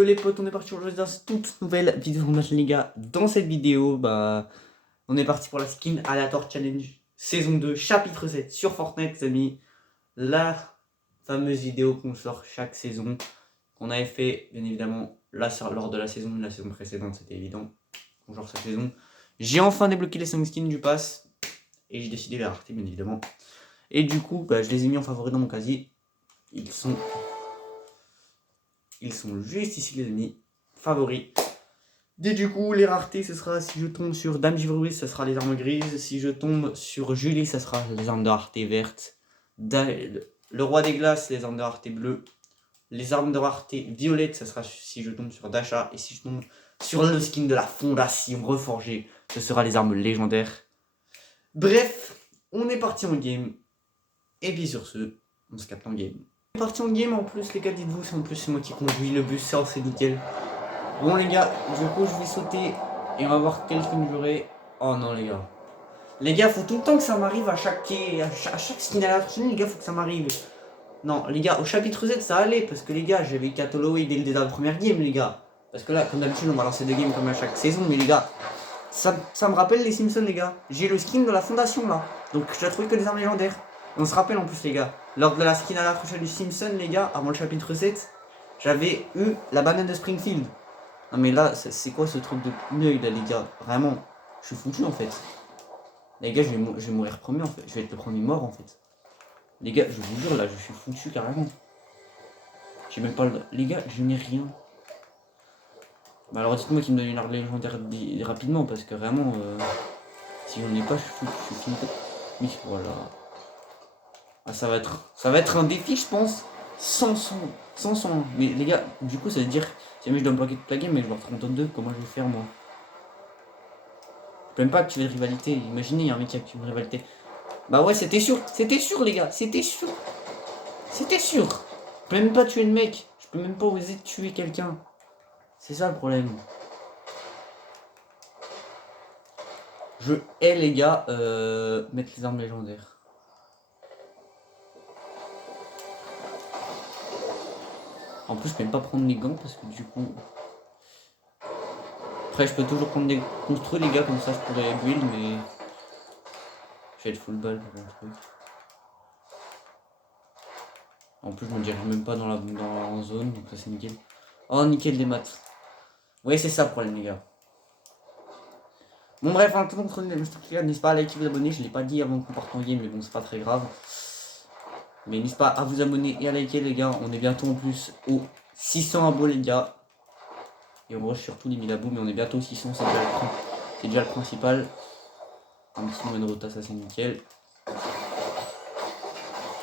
Yo les potes, on est parti aujourd'hui dans cette toute nouvelle vidéo les gars. Dans cette vidéo, on est parti pour la skin Aléatoire Challenge saison 2, chapitre 7 sur Fortnite les amis. La fameuse vidéo qu'on sort chaque saison, qu'on avait fait bien évidemment là, lors de la saison précédente, c'était évident. Genre cette saison, j'ai enfin débloqué les 5 skins du pass et j'ai décidé de les racheter bien évidemment. Et du coup, je les ai mis en favori dans mon casier. Ils sont juste ici les amis, favoris. Et du coup, les raretés, ce sera si je tombe sur Dame Givrouille, ce sera les armes grises. Si je tombe sur Julie, ce sera les armes de rareté vertes. Le roi des glaces, les armes de rareté bleues. Les armes de rareté violettes, ce sera si je tombe sur Dasha. Et si je tombe sur le skin de la fondation reforgée, ce sera les armes légendaires. Bref, on est parti en game. Et puis sur ce, on se capte en game. On est parti en game, en plus les gars, dites-vous, c'est moi qui conduis le bus, ça c'est nickel. Bon les gars, du coup je vais sauter et on va voir quel film j'aurai. Oh non les gars. Les gars, faut tout le temps que ça m'arrive à chaque skin à la prochaine, les gars, faut que ça m'arrive. Non les gars, au chapitre Z ça allait parce que les gars, j'avais Catoloway dès la première game les gars. Parce que là, comme d'habitude, on va lancer deux games comme à chaque saison, mais les gars, ça me rappelle les Simpsons les gars. J'ai le skin de la fondation là, donc je dois trouver que des armes légendaires. On se rappelle en plus les gars, lors de la skin à la prochaine du Simpson les gars, avant le chapitre 7, j'avais eu la banane de Springfield. Non mais là, c'est quoi ce truc de œil là les gars? Vraiment, je suis foutu en fait. Les gars, je vais mourir premier en fait. Je vais être le premier mort en fait. Les gars, je vous jure là, je suis foutu carrément. J'ai même pas le... Les gars, je n'ai rien. Bah alors dites-moi qu'il me donne une arme légendaire rapidement parce que vraiment, si j'en ai pas, je suis foutu, je suis fini. Oui, voilà. Ah, ça va être un défi je pense. Sans son. Mais les gars, du coup ça veut dire, si jamais je dois me bloquer toute la game mais je dois 32, comment je vais faire moi? Je peux même pas activer de rivalité. Imaginez, il y a un mec qui active une rivalité. Bah ouais, c'était sûr les gars, c'était sûr. Je peux même pas tuer le mec, je peux même pas oser tuer quelqu'un. C'est ça le problème. Je hais les gars, mettre les armes légendaires. En plus, je peux même pas prendre les gants parce que du coup... Après, je peux toujours prendre des construits les gars, comme ça je pourrais build, mais... Je vais être full balle pour un truc. En plus, je me dirige même pas dans la zone, donc ça c'est nickel. Oh, nickel des maths. Oui, c'est ça le problème, les gars. Bon, bref, en tout cas, n'hésitez pas à liker, vous abonner. Je l'ai pas dit avant qu'on parte en game, mais bon, c'est pas très grave. Mais n'hésitez pas à vous abonner et à liker, les gars. On est bientôt en plus aux 600 abos, les gars. Et on rush surtout les 1000 abos, mais on est bientôt aux 600, c'est déjà le principal. Un petit moment de rota, ça c'est nickel.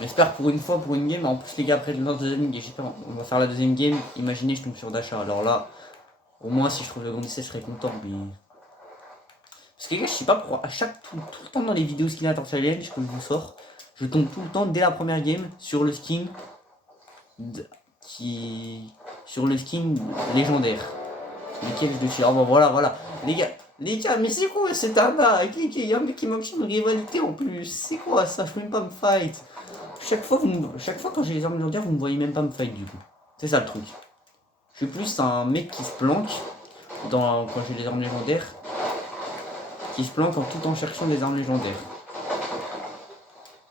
J'espère pour une fois, pour une game, en plus les gars, après la deuxième game, on va faire la deuxième game, imaginez je tombe sur Dasha, alors là, au moins si je trouve le grand essai, je serais content, mais... Parce que les gars, je sais pas pourquoi, tout le temps dans les vidéos skin Aléatoire Challenge que je vous sors, je tombe tout le temps, dès la première game, sur le skin légendaire. Lequel je suis. Ah bon voilà. Les gars, mais c'est quoi cet arnaque? Il y a un mec qui m'active une rivalité en plus. C'est quoi ça? Je peux même pas me fight. Chaque fois quand j'ai les armes légendaires, vous me voyez même pas me fight du coup. C'est ça le truc. Je suis plus un mec qui se planque quand j'ai les armes légendaires. Qui se planque tout en cherchant des armes légendaires.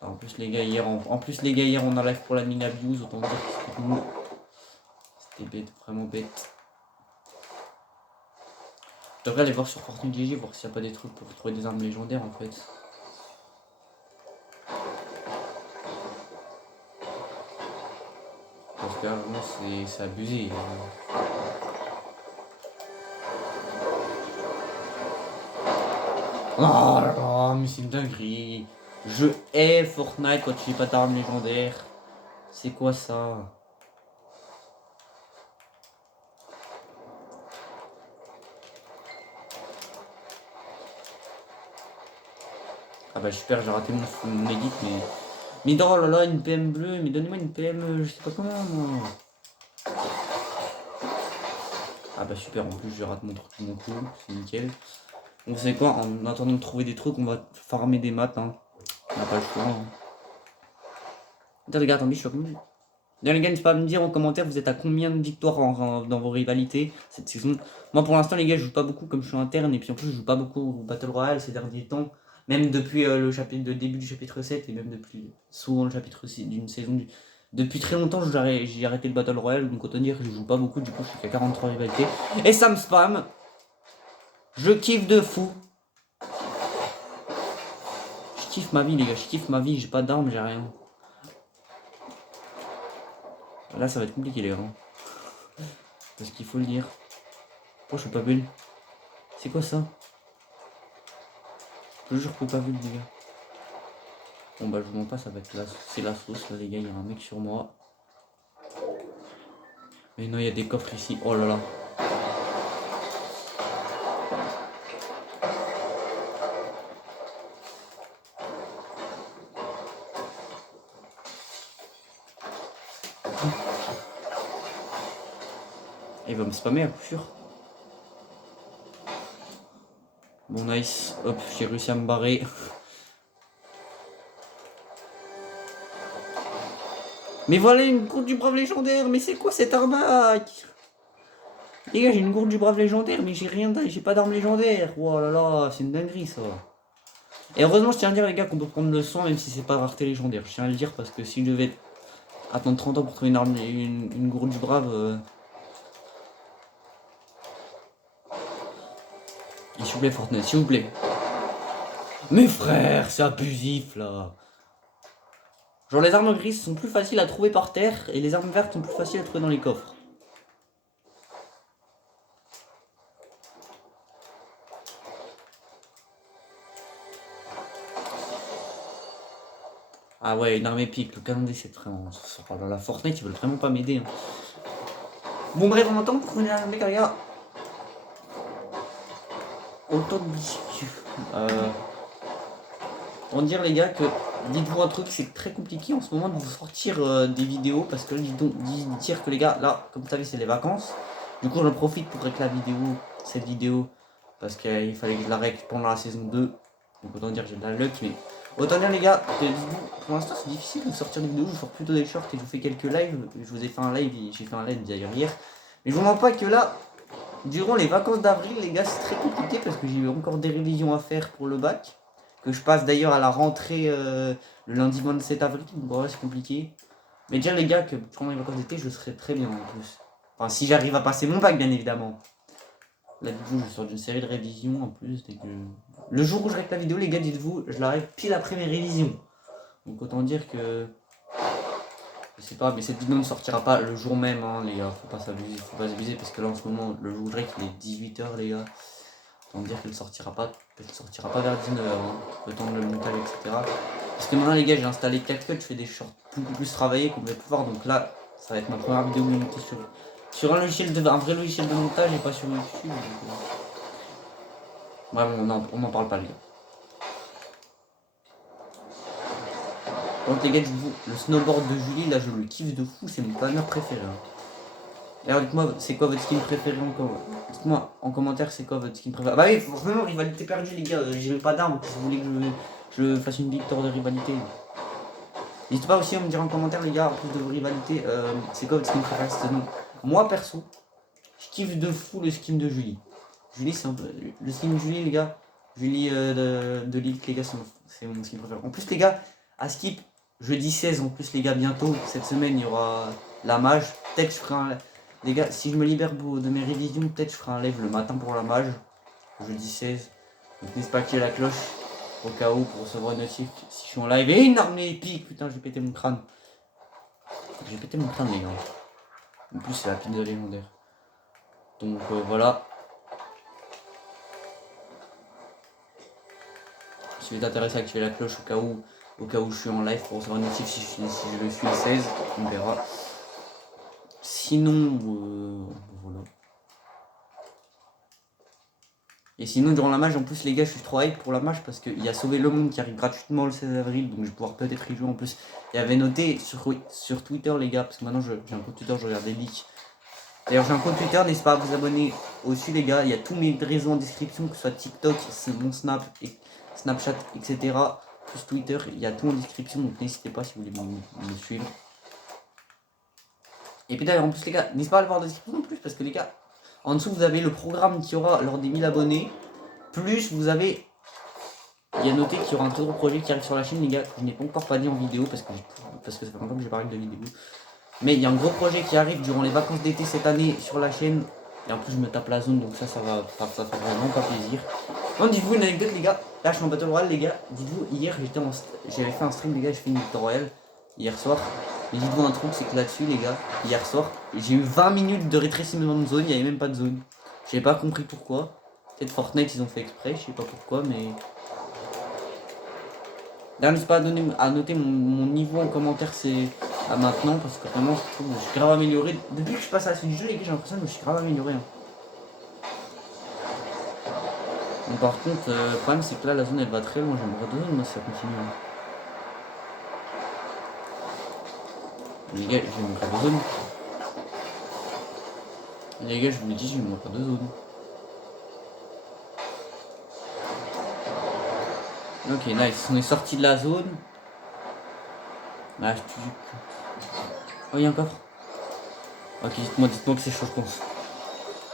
En plus les gars hier, on a live pour la mini abuse, autant dire que c'était bête, vraiment bête. Je devrais aller voir sur Fortnite GG, voir s'il n'y a pas des trucs pour trouver des armes légendaires en fait. Parce que vraiment c'est abusé. Oh là là, mais c'est une dinguerie. Je hais Fortnite quand tu n'as pas d'armes légendaires. C'est quoi ça? Ah bah super, j'ai raté mon edit, mais non, oh là là, une PM bleue, mais donnez-moi une PM, je sais pas comment moi. Ah bah super, en plus je rate mon coup, c'est nickel. Donc vous savez quoi, en attendant de trouver des trucs, on va farmer des maths, hein. On n'a pas le choix. Hein. Attends les gars, attendez, je suis à combien? D'ailleurs les gars, n'hésitez pas à me dire en commentaire vous êtes à combien de victoires dans vos rivalités cette saison. Moi pour l'instant les gars je joue pas beaucoup comme je suis interne et puis en plus je joue pas beaucoup au Battle Royale ces derniers temps. Même depuis le début du chapitre 7 et même depuis souvent le chapitre 6 d'une saison. Depuis très longtemps j'ai arrêté le Battle Royale donc autant dire que je joue pas beaucoup, du coup je suis qu'à 43 rivalités. Et ça me spam. Je kiffe de fou. Je kiffe ma vie les gars, je kiffe ma vie, j'ai pas d'armes, j'ai rien. Là ça va être compliqué les gars. Parce qu'il faut le dire. Oh je suis pas belle. C'est quoi ça? Je te jure que pas vu les gars. Bon bah je vous montre pas, ça va être là. C'est la sauce là les gars, il y a un mec sur moi. Mais non il y a des coffres ici. Oh là là. Il va me spammer à coup sûr. Bon nice. Hop, j'ai réussi à me barrer. Mais voilà une gourde du brave légendaire. Mais c'est quoi cette arnaque? Les gars j'ai une gourde du brave légendaire mais j'ai rien, j'ai pas d'arme légendaire. Oh là là, c'est une dinguerie ça. Et heureusement je tiens à dire les gars qu'on peut prendre le sang même si c'est pas rareté légendaire. Je tiens à le dire parce que si je devais attendre 30 ans pour trouver une arme, une gourde du brave... S'il vous plaît Fortnite, s'il vous plaît. Mais frère, c'est abusif là. Genre les armes grises sont plus faciles à trouver par terre et les armes vertes sont plus faciles à trouver dans les coffres. Ah ouais, une arme épique, le canon D7 vraiment. Oh là là, Fortnite ils veulent vraiment pas m'aider. Hein. Bon bref, on entend pour venir les gars. Autant de biscuits. On dire les gars que dites-vous un truc, c'est très compliqué en ce moment de vous sortir des vidéos parce que dire que les gars, là, comme vous savez, c'est les vacances. Du coup, j'en profite pour régler cette vidéo, parce qu'il fallait que je la règle pendant la saison 2. Donc autant dire que j'ai de la luck, mais autant dire les gars, que dites-vous, pour l'instant c'est difficile de sortir des vidéos, je sors plutôt des shorts et je vous fais quelques lives. Je vous ai fait un live, j'ai fait un live d'ailleurs hier. Mais je vous mens pas que là, durant les vacances d'avril, les gars, c'est très compliqué parce que j'ai eu encore des révisions à faire pour le bac. Que je passe d'ailleurs à la rentrée le lundi 27 avril, donc voilà, c'est compliqué. Mais dire les gars que pendant les vacances d'été, je serai très bien en plus. Enfin, si j'arrive à passer mon bac, bien évidemment. Là, du coup, je sors d'une série de révisions en plus. Que... Le jour où je règle la vidéo, les gars, dites-vous, je la règle pile après mes révisions. Donc autant dire que... Je sais pas, mais cette vidéo ne sortira pas le jour même, hein, les gars. Faut pas s'abuser, parce que là, en ce moment, le jour où je règle, il est 18h, les gars. Autant dire qu'elle sortira pas vers 19h, hein, le temps de le montage, etc. Parce que maintenant les gars j'ai installé 4 codes, je fais des shorts beaucoup plus travaillés qu'on peut pouvoir, donc là ça va être ma première vidéo montée sur un vrai logiciel de montage et pas sur YouTube. Ouais bon, on n'en parle pas les gars. Donc les gars du coup, le snowboard de Julie là je le kiffe de fou, c'est mon planeur préféré. Hein. Alors dites-moi, c'est quoi votre skin préféré encore? Dites-moi en commentaire c'est quoi votre skin préféré. Bah oui, vraiment rivalité perdue les gars, j'ai même pas d'armes si vous voulez que je fasse une victoire de rivalité. N'hésitez pas aussi à me dire en commentaire les gars, en plus de vos rivalités, c'est quoi votre skin préféré cette saison. Moi perso, je kiffe de fou le skin de Julie. Julie c'est un peu... Le skin de Julie les gars, Julie de Lilith les gars c'est mon skin préféré. En plus les gars, à skip, jeudi 16 en plus les gars, bientôt, cette semaine il y aura la mage. Peut-être je ferai un... Les gars, si je me libère de mes révisions, peut-être je ferai un live le matin pour la mage, jeudi 16. Donc n'hésitez pas à activer la cloche au cas où pour recevoir une notif si je suis en live. Et une armée épique, putain, j'ai pété mon crâne. J'ai pété mon crâne, les gars. En plus, c'est la pine de légendaire. Donc voilà. Si vous êtes intéressé à activer la cloche au cas où je suis en live pour recevoir une notif si je le suis le 16, on verra. Sinon, voilà. Et sinon, durant la mage, en plus, les gars, je suis trop hype pour la mage parce qu'il y a Sauver le Monde qui arrive gratuitement le 16 avril, donc je vais pouvoir peut-être y jouer en plus. Il y avait noté sur Twitter, les gars, parce que maintenant j'ai un compte Twitter, je regarde les leaks. D'ailleurs, j'ai un compte Twitter, n'hésitez pas à vous abonner au-dessus, les gars. Il y a tous mes réseaux en description, que ce soit TikTok, mon Snap, Snapchat, etc. Plus Twitter, il y a tout en description, donc n'hésitez pas si vous voulez me suivre. Et puis d'ailleurs, en plus, les gars, n'hésitez pas à aller voir la description en plus, parce que les gars, en dessous, vous avez le programme qu'il y aura lors des 1000 abonnés. Plus, vous avez. Il y a noté qu'il y aura un tout gros projet qui arrive sur la chaîne, les gars, que je n'ai pas encore pas dit en vidéo, parce que ça fait longtemps que j'ai parlé de vidéo. Mais il y a un gros projet qui arrive durant les vacances d'été cette année sur la chaîne. Et en plus, je me tape la zone, donc ça fait vraiment pas plaisir. Bon, dites-vous une anecdote, les gars. Là, je suis en Battle Royale, les gars. Dites-vous, hier, j'avais fait un stream, les gars, j'ai fait une Battle Royale hier soir. Mais dites-vous un truc, c'est que là-dessus, les gars, hier soir, j'ai eu 20 minutes de rétrécissement de zone, il n'y avait même pas de zone. J'ai pas compris pourquoi. Peut-être Fortnite, ils ont fait exprès, je sais pas pourquoi, mais. D'ailleurs, n'hésitez pas à noter mon niveau en commentaire, c'est à maintenant, parce que vraiment, je trouve que je suis grave amélioré. Depuis que je passe à la suite du jeu, les gars, j'ai l'impression que je suis grave amélioré. Hein. Bon, par contre, le problème, c'est que là, la zone, elle va très loin. J'aimerais deux zones, moi, si ça continue. Hein. Les gars, je vais me faire deux zones. Les gars, je vous le dis, je vais me faire deux zones. Ok, nice. On est sorti de la zone. Ah, je te dis. Oh, il y a un coffre. Ok, dites-moi que c'est chaud, je pense.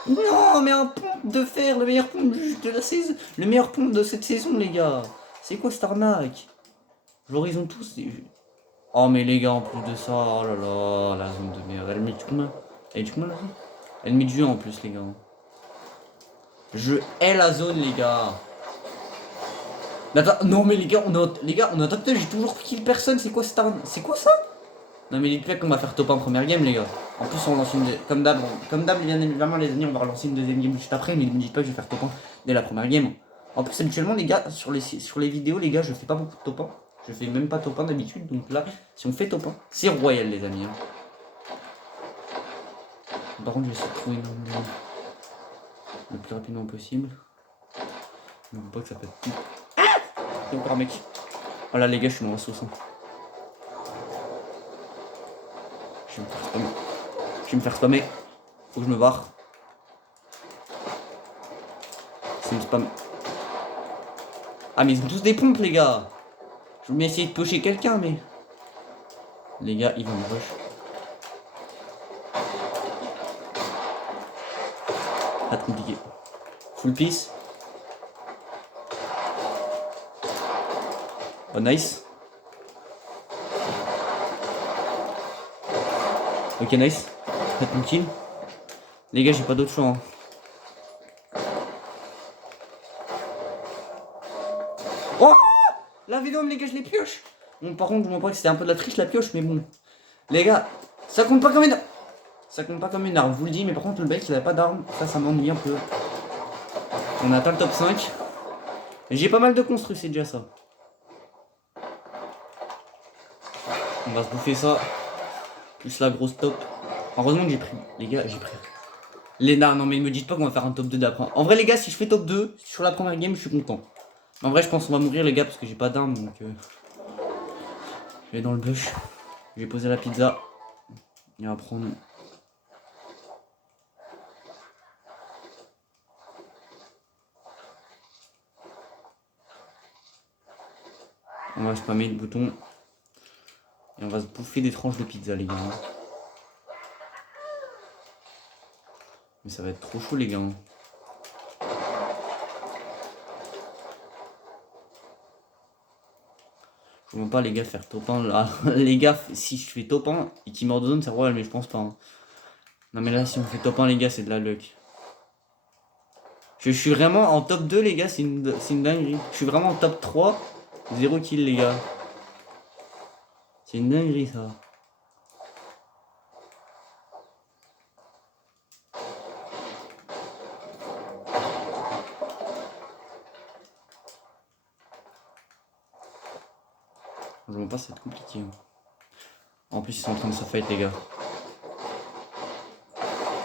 Non, mais un pont de fer, le meilleur pont de la saison. Le meilleur pont de cette saison, les gars. C'est quoi cette arnaque? Genre, ils ont tous. Oh, mais les gars, en plus de ça, oh là là, la zone de merde. Elle met du combien? Elle met du combien la zone? Elle met du jeu en plus, les gars. Je hais la zone, les gars. Attends, non, mais les gars, on a top 2, j'ai toujours kill personne. C'est quoi cette arnaque? C'est quoi ça? Non, mais dites-moi qu'on va faire top 1 première game, les gars. En plus, on lance une. Comme d'hab, bien évidemment, les amis, on va relancer une deuxième game juste après. Mais ne me dites pas que je vais faire top 1 dès la première game. En plus, habituellement, les gars, sur les vidéos, les gars, je fais pas beaucoup de top 1. Je fais même pas top 1 d'habitude. Donc là, si on fait top 1, c'est royal, les amis. Hein. Par contre, je vais essayer de trouver une arme le plus rapidement possible. Je ne veux pas que ça pète. Ah, il y a encore un mec. Oh là, les gars, je suis dans la sauce. Hein. Je vais me faire spammer. Je vais me faire spammer. Faut que je me barre. C'est une spam. Ah, mais ils ont tous des pompes, les gars. Je vais essayer de pocher quelqu'un, mais. Les gars, ils vont me rush. Pas de compliqué. Full piece. Oh, nice. Ok, nice. Faites mon kill. Les gars, j'ai pas d'autre choix. Hein. Oh, la vidéo, les gars, je les pioche. Bon, par contre, je me crois que c'était un peu de la triche, la pioche, mais bon. Les gars, ça compte pas comme une. Ça compte pas comme une arme, je vous le dis, mais par contre, le mec, il avait pas d'arme. Ça m'ennuie un peu. On atteint le top 5. J'ai pas mal de construits, c'est déjà ça. On va se bouffer ça. Plus la grosse top. Heureusement que j'ai pris. Les gars, j'ai pris. Léna, non mais ne me dites pas qu'on va faire un top 2 d'après. En vrai, les gars, si je fais top 2 sur la première game, je suis content. En vrai, je pense qu'on va mourir, les gars, parce que j'ai pas d'armes. Donc, je vais dans le bush. Je vais poser la pizza. Et on va prendre. On va spammer le bouton. Et on va se bouffer des tranches de pizza, les gars. Mais ça va être trop chaud, les gars. Je ne veux pas, les gars, faire top 1 là. Les gars, si je fais top 1 et qu'il meurt de zone, c'est royal, mais je pense pas. Hein. Non, mais là, si on fait top 1, les gars, c'est de la luck. Je suis vraiment en top 2, les gars, c'est une dinguerie. Je suis vraiment en top 3, 0 kill, les gars. C'est une dinguerie, ça. Je vois pas, ça va être compliqué. Hein. En plus, ils sont en train de se fight, les gars.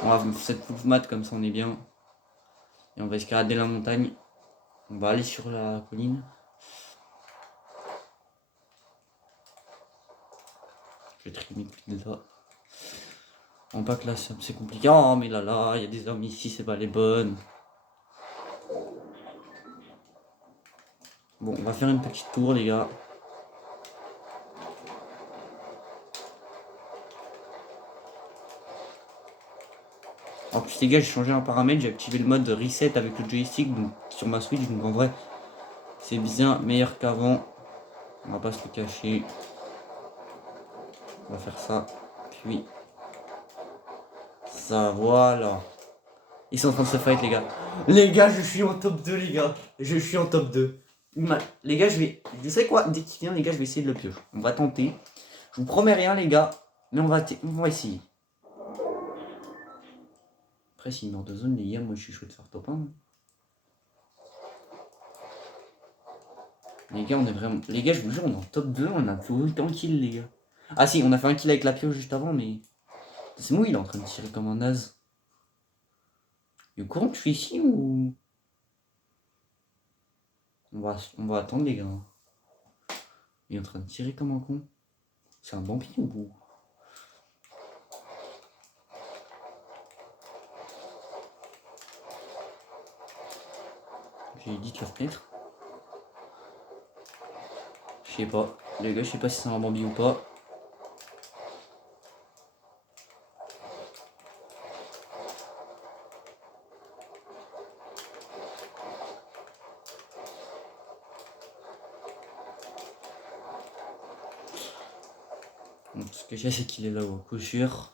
On va faire cette full mat, comme ça, on est bien. Et on va escalader la montagne. On va aller sur la colline. Je vais trimer plus de ça. En pack là, c'est compliqué. Oh, mais là, il y a des armes ici, c'est pas les bonnes. Bon, on va faire une petite tour, les gars. En plus les gars, j'ai changé un paramètre, j'ai activé le mode reset avec le joystick donc, sur ma Switch, donc en vrai c'est bien meilleur qu'avant. On va pas se le cacher. On va faire ça, puis ça, voilà. Ils sont en train de se fight les gars. Les gars, je suis en top 2 les gars. Je suis en top 2. Les gars, je vais... Vous savez quoi? Dès qu'il vient les gars, je vais essayer de le pioche. On va tenter. Je vous promets rien les gars. Mais on va essayer. Après s'il meurt de zone les gars, moi je suis chaud de faire top 1. Les gars, on est vraiment... Les gars, je vous jure, on est en top 2. On a fait autant kill les gars. Ah si, on a fait un kill avec la pioche juste avant, mais... C'est moi, il est en train de tirer comme un naze. Il est au courant que je suis ici ou... On va attendre les gars. Il est en train de tirer comme un con. C'est un vampire ou... J'ai édité la fenêtre. Je sais pas. Les gars, je sais pas si c'est un Bambi ou pas. Donc, ce que j'ai, c'est qu'il est là au coup sûr.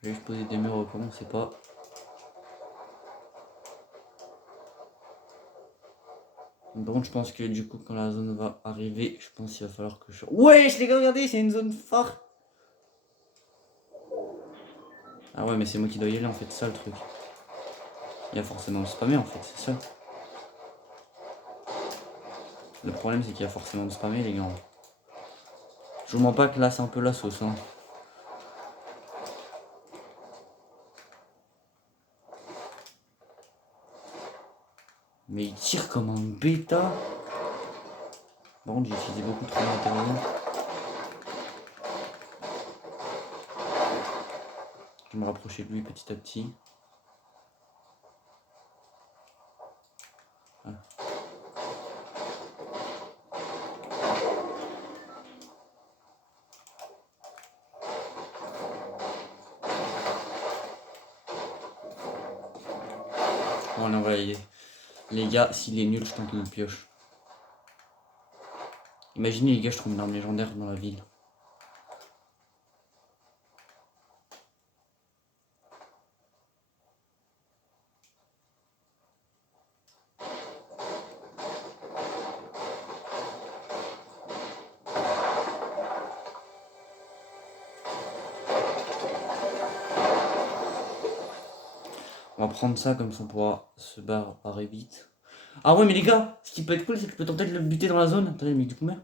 Je vais juste poser des murs au cas où on sait pas. Bon, je pense que du coup, quand la zone va arriver, je pense qu'il va falloir que je... Wesh les gars, regardez, c'est une zone phare. Ah ouais, mais c'est moi qui dois y aller en fait, c'est ça le truc. Il y a forcément le spammer en fait, c'est ça. Le problème, c'est qu'il y a forcément le spammer les gars. Je vous mens pas que là, c'est un peu la sauce. Hein. Mais il tire comme un bêta. Par contre, j'ai utilisé beaucoup trop de matériel. Je vais me rapprocher de lui petit à petit. Voilà. Bon, allez, on va y aller. Les gars, s'il est nul, je tente le pioche. Imaginez les gars, je trouve une arme légendaire dans la ville. On va prendre ça comme ça on pourra se barrer vite. Ah ouais mais les gars, ce qui peut être cool c'est que je peux tenter de le buter dans la zone. Attendez, mais du combien?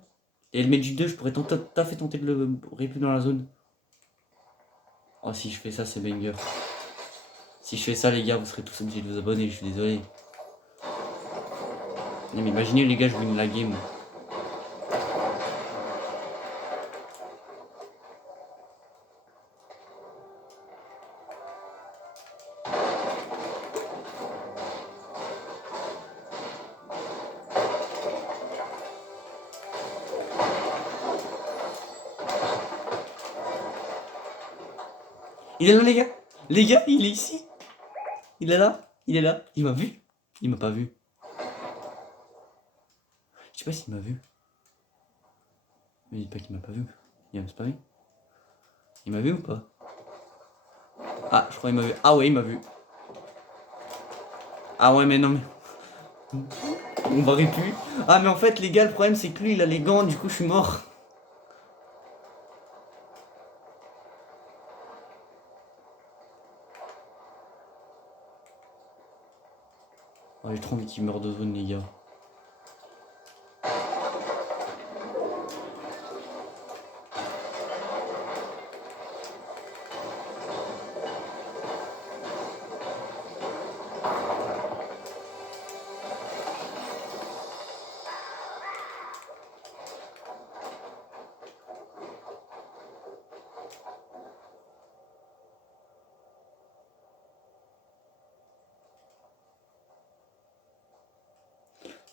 Et le mettre du 2, je pourrais tout à fait tenter de le réputer dans la zone. Oh si je fais ça c'est banger. Si je fais ça les gars, vous serez tous obligés de vous abonner, je suis désolé. Non mais imaginez les gars, je win la game. Il est là les gars. Les gars, il est ici. Il est là. Il est là. Il m'a vu. Il m'a pas vu. Je sais pas s'il m'a vu. Mais dites pas qu'il m'a pas vu. Il va me spammer. Il m'a vu ou pas? Ah, je crois qu'il m'a vu. Ah ouais, il m'a vu. Ah ouais, mais non, mais... On va plus. Ah, mais en fait, les gars, le problème, c'est que lui, il a les gants, du coup, je suis mort. Oh, j'ai trop envie qu'il meure de zone, les gars.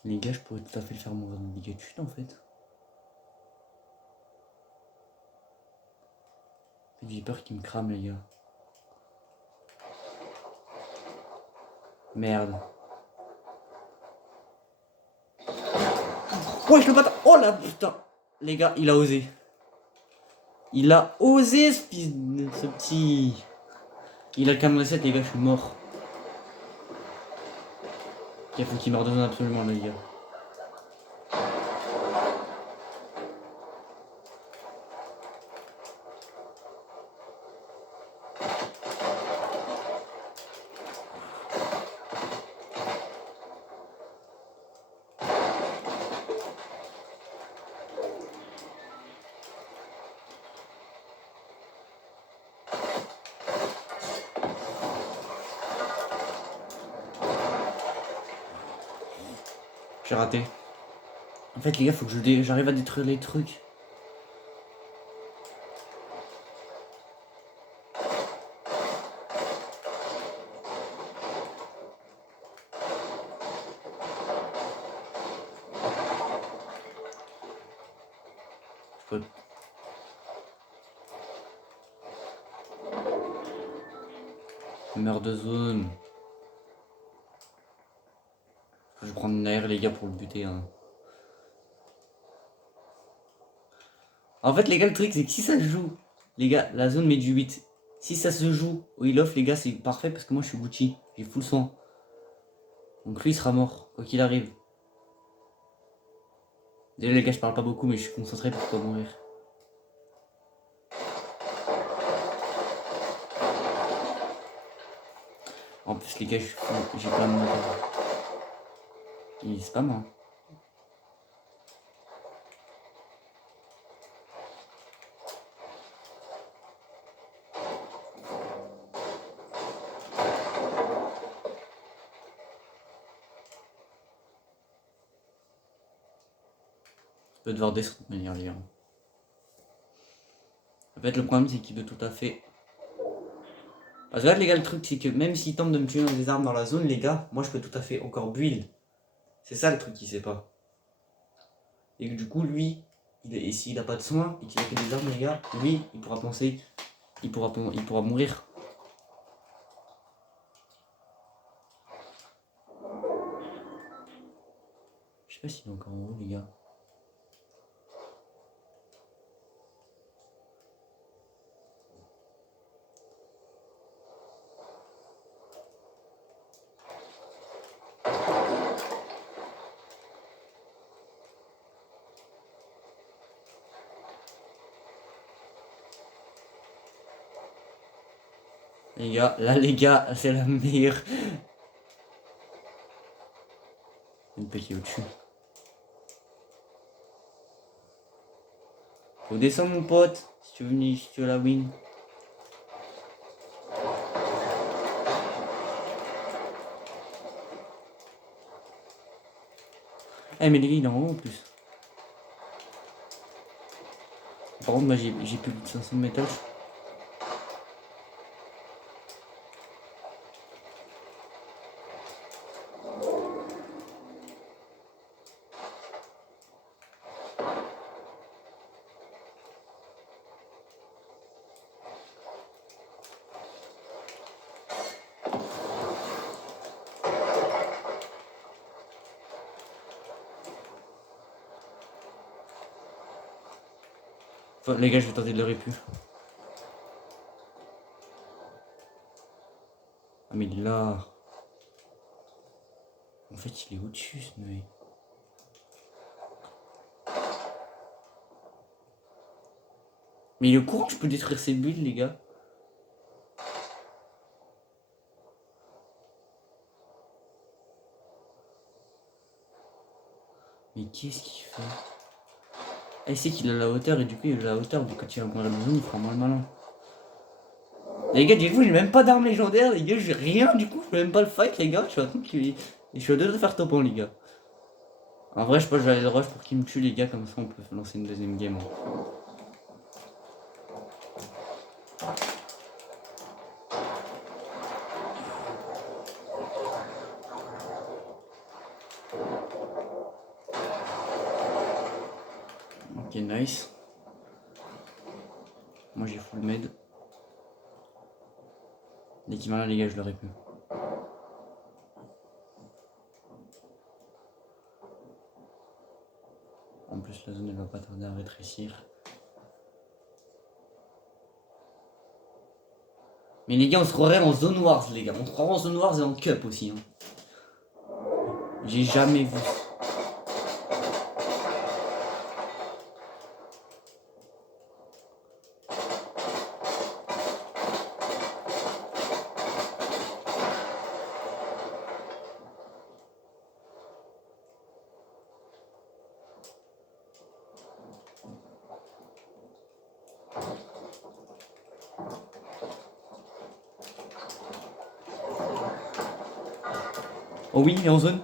Les gars, je pourrais tout à fait le faire mon dégâts de chute en fait. J'ai peur qu'il me crame, les gars. Merde. Ouais, je le bâtard. Oh là, putain. Les gars, il a osé. Il a osé, ce petit... Il a le cam reset, les gars, je suis mort. Il faut qu'il meure de zone absolument, là, les gars. J'ai raté. En fait, les gars, faut que j'arrive à détruire les trucs. Je peux... Meurt de zone. Je vais prendre une AR, les gars, pour le buter. Hein. En fait, les gars, le truc, c'est que si ça se joue, les gars, la zone met du 8. Si ça se joue au heal off, les gars, c'est parfait parce que moi, je suis Gucci. J'ai full soin. Donc lui, il sera mort, quoi qu'il arrive. Déjà, les gars, je parle pas beaucoup, mais je suis concentré pour pas mourir. En plus, les gars, j'ai pas de moteur. Il spam, hein. Il peut devoir descendre de manière, les gars. En fait, le problème, c'est qu'il peut tout à fait... Parce que là, les gars, le truc, c'est que même s'il tente de me tuer dans des armes dans la zone, les gars, moi, je peux tout à fait encore build. C'est ça, le truc qu'il sait pas. Et que du coup, lui, et s'il a pas de soins, et qu'il a que des armes, les gars, lui, il pourra penser... Il pourra mourir. Je sais pas s'il est encore en haut, les gars. Les gars, là les gars, c'est la meilleure. Une petite au-dessus. Faut descendre mon pote, si tu veux la win. Eh mais les gars, il est en haut en plus. Par contre, moi j'ai plus de 500 métal. Enfin, les gars, je vais tenter de le répu. Ah mais là... En fait, il est au-dessus ce mec. Mais il est au courant que je peux détruire ses builds, les gars. Mais qu'est-ce qu'il fait? Ah, il sait qu'il a la hauteur et du coup il a la hauteur, mais quand il va mourir le zoom, il fera moins le malin. Les gars, du coup, j'ai même pas d'armes légendaires, les gars, j'ai rien, du coup, je peux même pas le fight, les gars. Je suis à train de... Je suis à deux de faire top 1, les gars. En vrai, je pense que je vais aller le rush pour qu'il me tue, les gars, comme ça on peut lancer une deuxième game. Hein. Ok, nice. Moi j'ai full med. Dès qu'il m'a là, les gars, je l'aurais pu. En plus, la zone elle va pas tarder à rétrécir. Mais les gars, on se croirait en Zone Wars, les gars. On se croirait en Zone Wars et en Cup aussi. Hein. J'ai jamais vu. Oh oui, il est en zone.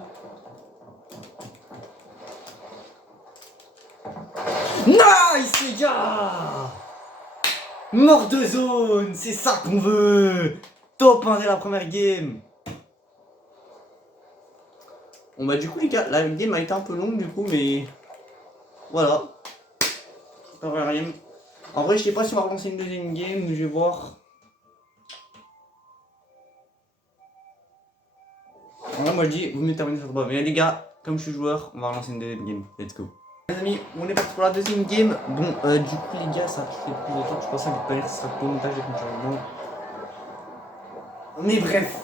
Nice, les gars! Mort de zone, c'est ça qu'on veut! Top 1 dès la première game. Bon bah du coup les gars, la game a été un peu longue du coup, mais voilà. Rien. En vrai, je sais pas si on va relancer une deuxième game, mais je vais voir. En vrai, moi je dis, vous mieux terminer sur 3. Mais les gars, comme je suis joueur, on va relancer une deuxième game. Let's go. Les amis, on est parti pour la deuxième game. Bon, du coup les gars, ça a fait plus de temps. Je pensais que ça sera pour le montage avec mon changement. Mais bref.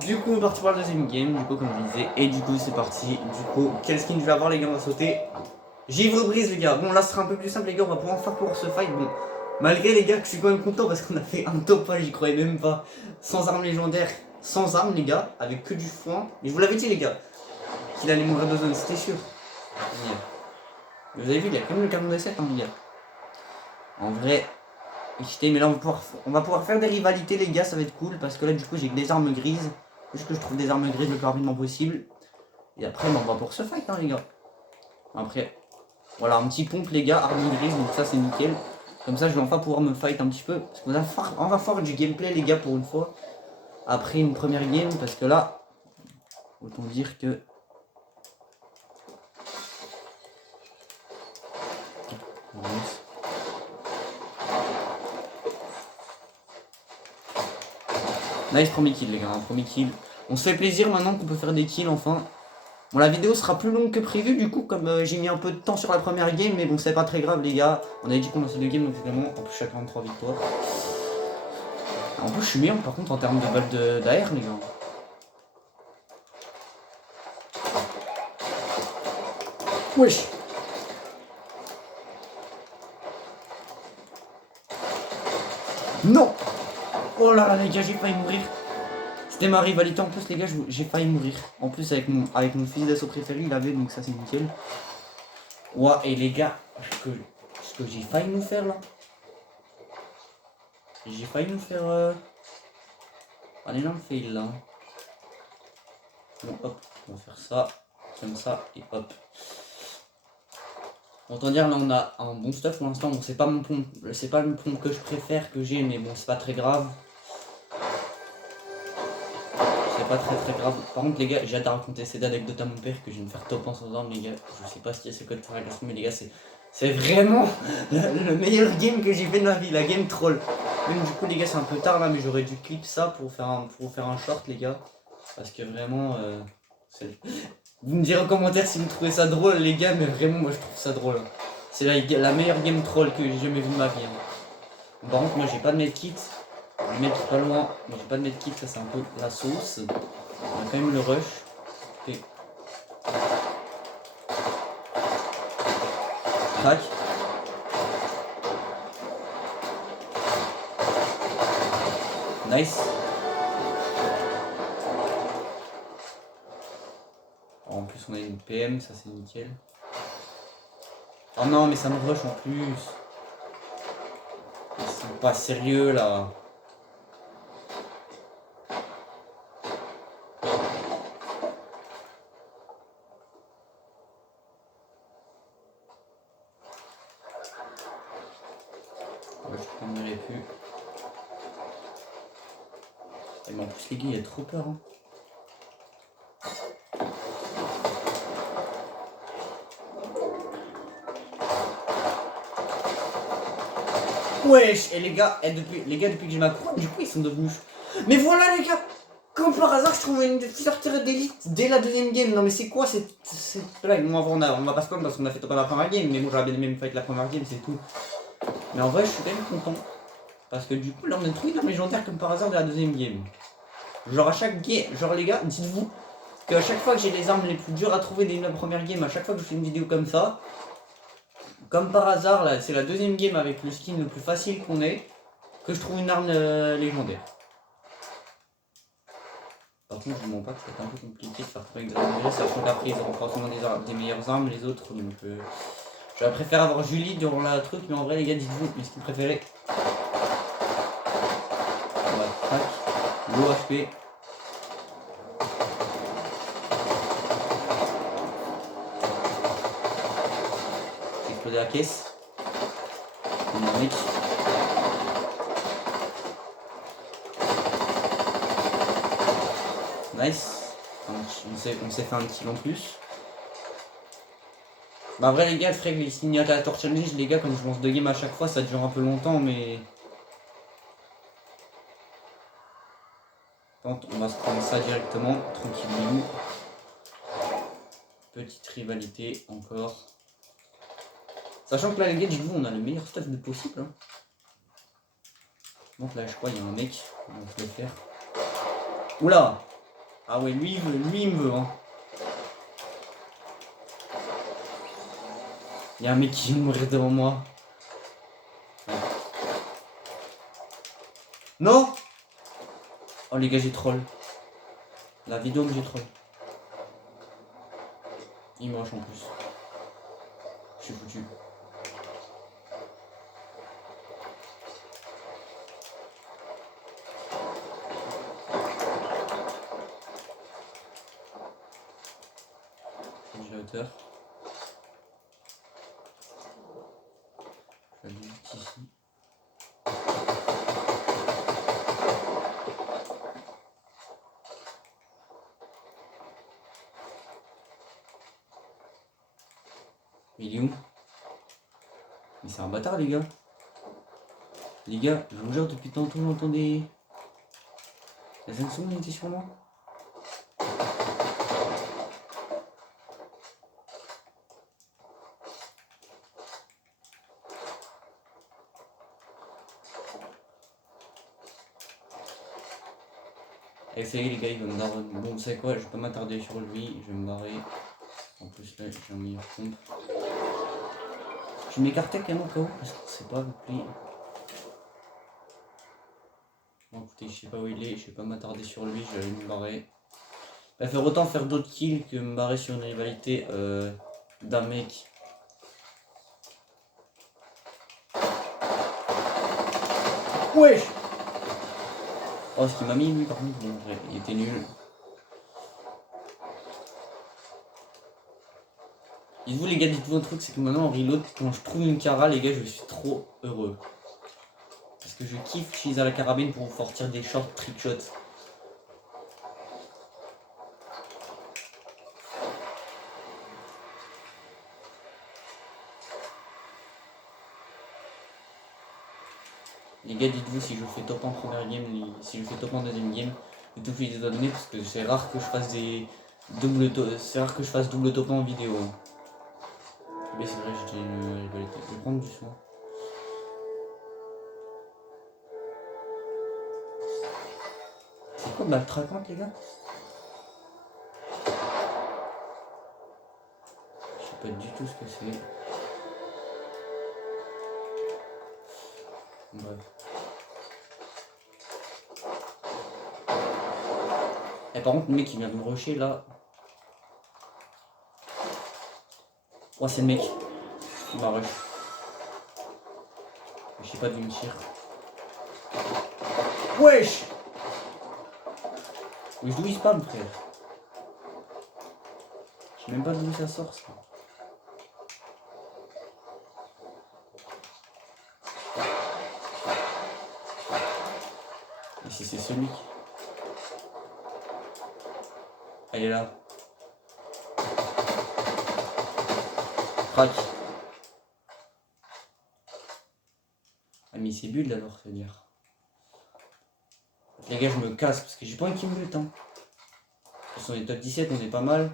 Du coup, on est parti pour la deuxième game, du coup, comme je disais. Et du coup, c'est parti. Du coup, quel skin je vais avoir, les gars? On va sauter. Givre brise, les gars. Bon, là, ce sera un peu plus simple, les gars. On va pouvoir faire pour ce fight. Bon, malgré les gars, que je suis quand même content parce qu'on a fait un topage, j'y croyais même pas. Sans armes légendaires, sans armes, les gars, avec que du foin. Mais je vous l'avais dit, les gars, qu'il allait mourir de zone, c'était sûr. Vous avez vu, il y a quand même le canon des 7, hein, les gars. En vrai, écoutez, mais là, on va pouvoir faire des rivalités, les gars. Ça va être cool parce que là, du coup, j'ai que des armes grises. Juste que je trouve des armes grises le plus rapidement possible. Et après, on va pour ce fight, hein, les gars. Après, voilà, un petit pompe, les gars, armes grises, donc ça, c'est nickel. Comme ça, je vais enfin pouvoir me fight un petit peu. Parce qu'on va faire du gameplay, les gars, pour une fois. Après une première game, parce que là, autant dire que... Nice, premier kill, les gars, un premier kill. On se fait plaisir maintenant qu'on peut faire des kills, enfin. Bon, la vidéo sera plus longue que prévu, du coup, comme j'ai mis un peu de temps sur la première game, mais bon, c'est pas très grave, les gars. On avait dit qu'on lançait deux games, donc vraiment, en plus, chacun 3 victoires. En plus, je suis meilleur, par contre, en termes de balles d'AR, les gars. Wesh! Non! Oh là là, les gars, j'ai failli mourir. C'était ma rivalité en plus, les gars, j'ai failli mourir. En plus, avec mon fusil d'assaut préféré, il avait, donc ça, c'est nickel. Ouah, et les gars, ce que j'ai failli nous faire là. J'ai failli nous faire un énorme fail là. Bon, hop, on va faire ça, comme ça, et hop. Autant dire, là on a un bon stuff pour l'instant. Bon, c'est pas mon pompe, c'est pas le pompe que je préfère que j'ai, mais bon, c'est pas très grave. C'est pas très grave. Par contre, les gars, j'ai hâte de raconter cette anecdote à mon père que je vais me faire top en sans armes, les gars. Je sais pas si c'est quoi de faire la garçon, mais les gars, c'est vraiment le meilleur game que j'ai fait de ma vie, la game troll. Même du coup, les gars, c'est un peu tard là, mais j'aurais dû clip ça pour faire un short, les gars. Parce que vraiment, vous me direz en commentaire si vous trouvez ça drôle, les gars, mais vraiment, moi je trouve ça drôle. C'est la meilleure game troll que j'ai jamais vue de ma vie. Hein. Par contre, moi j'ai pas de medkit. Je vais mettre pas loin, mais j'ai pas de medkit, ça c'est un peu la sauce. On a quand même le rush. Et... Crac. Nice. En plus on a une PM, ça c'est nickel. Oh non mais ça me rush en plus. C'est pas sérieux là. Ouais, je ne prendrai plus. Mais en plus les gars il y a trop peur hein. Wesh, et les gars, depuis que j'ai ma couronne, du coup ils sont devenus... Mais voilà les gars! Comme par hasard, je trouve une plusieurs tirs d'élite dès la deuxième game. Non mais c'est quoi cette blague? Bon, on va pas se plaindre parce qu'on a fait top à la première game, mais moi j'aurais bien aimé me fight la première game, c'est tout. Mais en vrai, je suis quand même content. Parce que du coup, là on a trouvé une arme légendaire comme par hasard de la deuxième game. Genre à chaque game, genre les gars, dites-vous qu'à chaque fois que j'ai les armes les plus dures à trouver dès la première game, à chaque fois que je fais une vidéo comme ça, comme par hasard, là c'est la deuxième game avec le skin le plus facile qu'on ait, que je trouve une arme légendaire. Par contre, je ne mens pas que c'est un peu compliqué de faire trouver des armes légendaires, sachant qu'après ils auront forcément des meilleures armes, les autres, donc j'aurais préféré avoir Julie durant la truc, mais en vrai les gars, dites-vous, mes skins préférés. On va crack, low HP. J'ai explosé la caisse. On a un mec. Nice. On s'est fait un kill en plus. Bah vrai les gars, le frère, les Signator Challenge, les gars, quand je lance 2 games à chaque fois, ça dure un peu longtemps, mais... On va se prendre ça directement, tranquillement. Petite rivalité encore. Sachant que là les gars, du coup, on a le meilleur stuff de possible. Hein. Donc là, je crois, il y a un mec, on va se le faire. Oula! Ah ouais, lui il me veut, hein. Il y a un mec qui vient de mourir devant moi. Non! Oh les gars, j'ai troll. La vidéo que j'ai troll. Il me rush en plus. Je suis foutu. J'ai la hauteur. Je vais aller vite ici. Mais il est où? Mais c'est un bâtard les gars. Les gars, je vous jure depuis tantôt j'entendais... La seconde il était sur moi. Et ça y est les gars, il va me darrer. Bon vous savez quoi, je vais pas m'attarder sur lui, je vais me barrer. En plus là j'ai un meilleur pompe. Je m'écartais quand même au cas où parce qu'on sait pas avec lui. Bon écoutez, je sais pas où il est, je vais pas m'attarder sur lui, je vais aller me barrer. Il va faire autant faire d'autres kills que me barrer sur une rivalité d'un mec. Wesh! Oh ce qu'il m'a mis lui par contre, bon, il était nul. Dites-vous les gars, dites-vous un truc, c'est que maintenant en reload, quand je trouve une cara les gars, je suis trop heureux. Parce que je kiffe utiliser la carabine pour vous sortir des short trickshots. Les gars, dites-vous si je fais top en première game, si je fais top en deuxième game, je tout fais des données parce que c'est rare que je fasse des double top, c'est rare que je fasse double top en vidéo. Mais c'est vrai, j'ai une rivalité. Je vais prendre du son. C'est quoi balle traquante les gars? Je sais pas du tout ce que c'est. Bref. Et par contre le mec il vient de me rusher là. Oh c'est le mec. Il m'a rush. Je sais pas d'où il me tire. Wesh! Oui d'où il spam frère. Je sais même pas d'où ça sort ça. Et si c'est celui qui... Elle est là. Crac. Ah mais c'est bulle alors, ça veut dire. Les gars, je me casse parce que j'ai pas envie qu'ils me butent. Hein. De toute façon, les top 17, on est pas mal.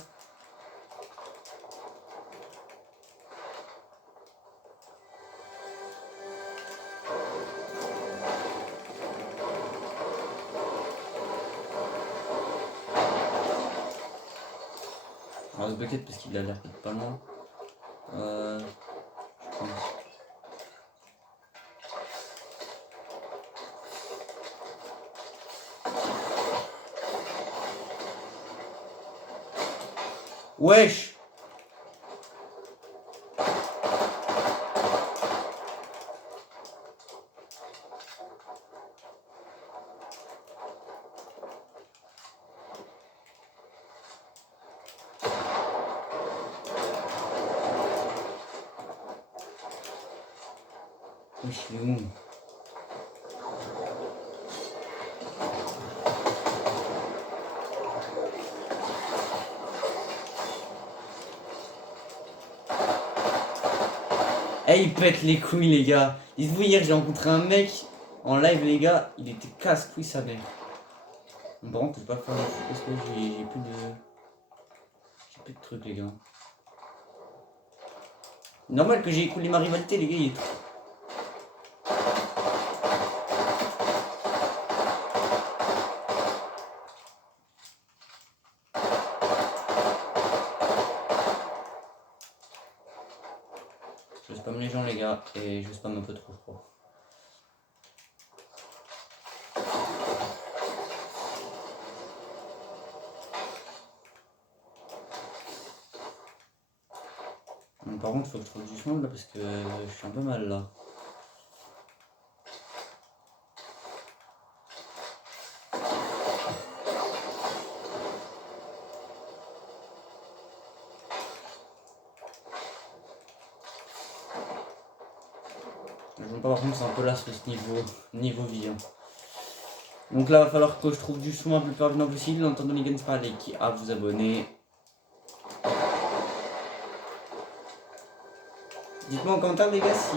On va se bucket parce qu'il a l'air d'être pas loin. Je pense. Wesh! Wesh, il est où? Eh, il pète les couilles, les gars. Dites-vous, hier, j'ai rencontré un mec en live, les gars. Il était casse-couille, sa mère. Bon, par contre, je vais pas faire le fou parce que j'ai plus de. J'ai plus de trucs, les gars. Normal que j'ai écoulé ma rivalité, les gars. Il est trop. Je spamme les gens, les gars. Et je spamme un peu trop, je crois. Par contre, faut que je trouve du soin là parce que je suis un peu mal là. Je vois pas, par contre, c'est un peu là ce niveau vie. Hein. Donc là, va falloir que je trouve du soin le plus rapidement possible. En attendant, les gars, pas les qui à vous abonner. Dites-moi en commentaire, les gars, si.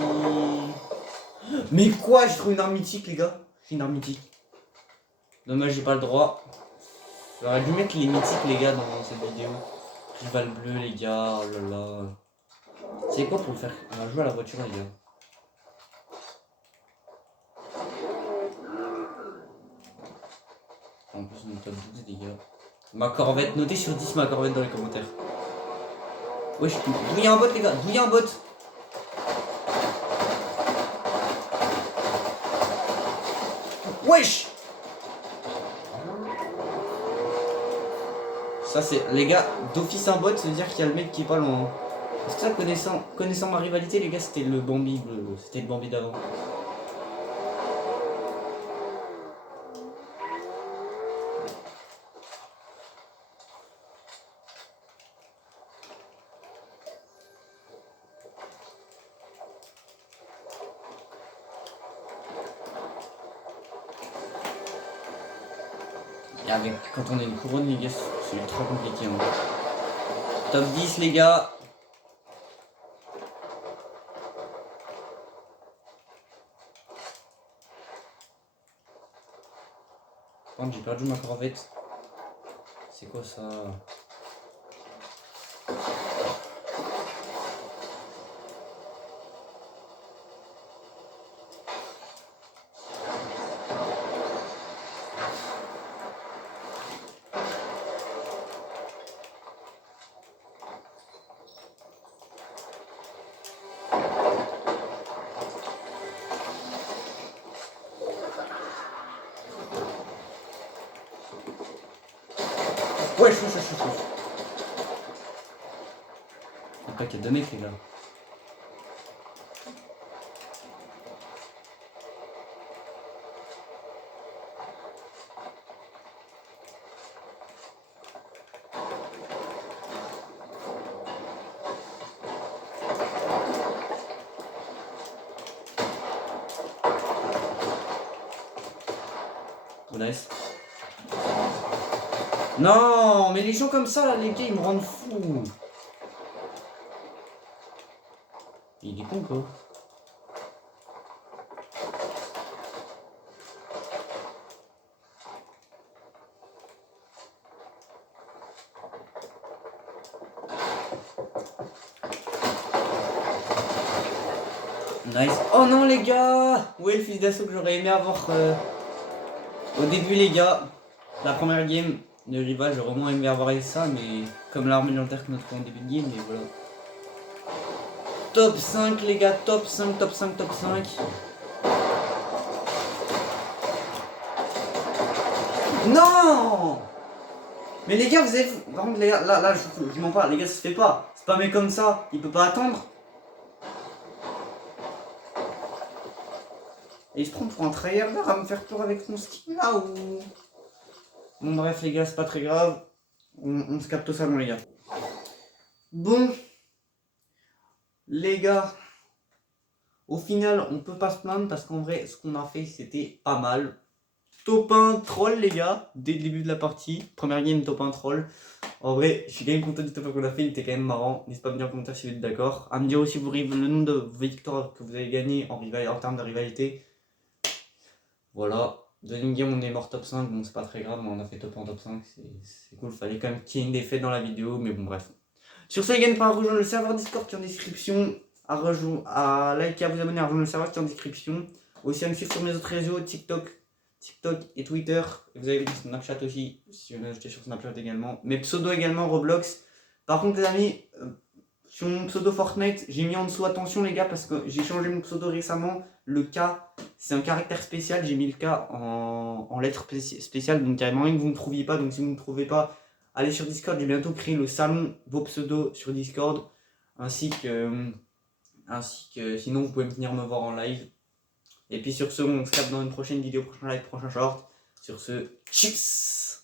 Mais quoi? J'ai trouvé une arme mythique, les gars. J'ai une arme mythique. Dommage, j'ai pas le droit. J'aurais dû mettre les mythiques, les gars, dans cette vidéo. Rival bleu, les gars. Oh là là. C'est quoi pour le faire? On va jouer à la voiture, les gars. En plus, on est top 12, les gars. Ma corvette, notez sur 10 ma corvette dans les commentaires. Wesh, d'où il y a un bot, les gars? D'où il y a un bot? Wesh! Ça, c'est. Les gars, d'office un bot, ça veut dire qu'il y a le mec qui est pas loin. Hein. Parce que ça, connaissant ma rivalité, les gars, c'était le Bambi c'était le Bambi d'avant. Et avec, quand on a une couronne, les gars, c'est ultra compliqué. Hein. Top 10, les gars. Par contre, j'ai perdu ma corvette. C'est quoi ça? Ouais, chou. Il pas qu'il y a deux mecs, les gars. Nice. Non, mais les gens comme ça, là, les gars, ils me rendent fou. Il est con, quoi. Nice. Oh non les gars. Où est le fils d'assaut que j'aurais aimé avoir au début les gars. La première game de rival, j'aurais vraiment aimé avoir ça, mais comme l'arme légendaire que notre en début de game, mais voilà. Top 5 les gars, top 5, top 5, top 5. Non. Mais les gars, vous avez... Par contre les gars, là je m'en parle, les gars ça se fait pas. C'est pas mais comme ça, il peut pas attendre. Et il se prend pour un tryharder à me faire peur avec son style là ou... Bon bref les gars, c'est pas très grave. On se capte au salon les gars. Bon. Les gars. Au final, on peut pas se plaindre parce qu'en vrai, ce qu'on a fait, c'était pas mal. Top 1 troll les gars, dès le début de la partie. Première game, top 1 troll. En vrai, je suis quand même content du top 1 qu'on a fait, il était quand même marrant. N'hésitez pas à me dire en commentaire si vous êtes d'accord. À me dire aussi le nombre de victoires que vous avez gagné en termes de rivalité. Voilà. Deuxième game, on est mort top 5. Bon, c'est pas très grave, mais on a fait top 1, top 5. C'est cool. Fallait quand même qu'il y ait une défaite dans la vidéo, mais bon, bref. Sur ce, les gars, n'hésitez pas à rejoindre le serveur Discord qui est en description. À liker, à vous abonner, à rejoindre le serveur qui est en description. Aussi à me suivre sur mes autres réseaux, TikTok et Twitter. Et vous avez Snapchat aussi, si vous voulez ajouter sur Snapchat également. Mes pseudos également, Roblox. Par contre, les amis, sur mon pseudo Fortnite, j'ai mis en dessous, attention les gars, parce que j'ai changé mon pseudo récemment. Le K, c'est un caractère spécial. J'ai mis le K en lettres spéciales. Donc, il y a moyen que vous ne me trouviez pas. Donc, si vous ne me trouvez pas, allez sur Discord. J'ai bientôt créé le salon vos pseudos sur Discord. Ainsi que sinon, vous pouvez venir me voir en live. Et puis sur ce, on se capte dans une prochaine vidéo, prochain live, prochain short. Sur ce, chips!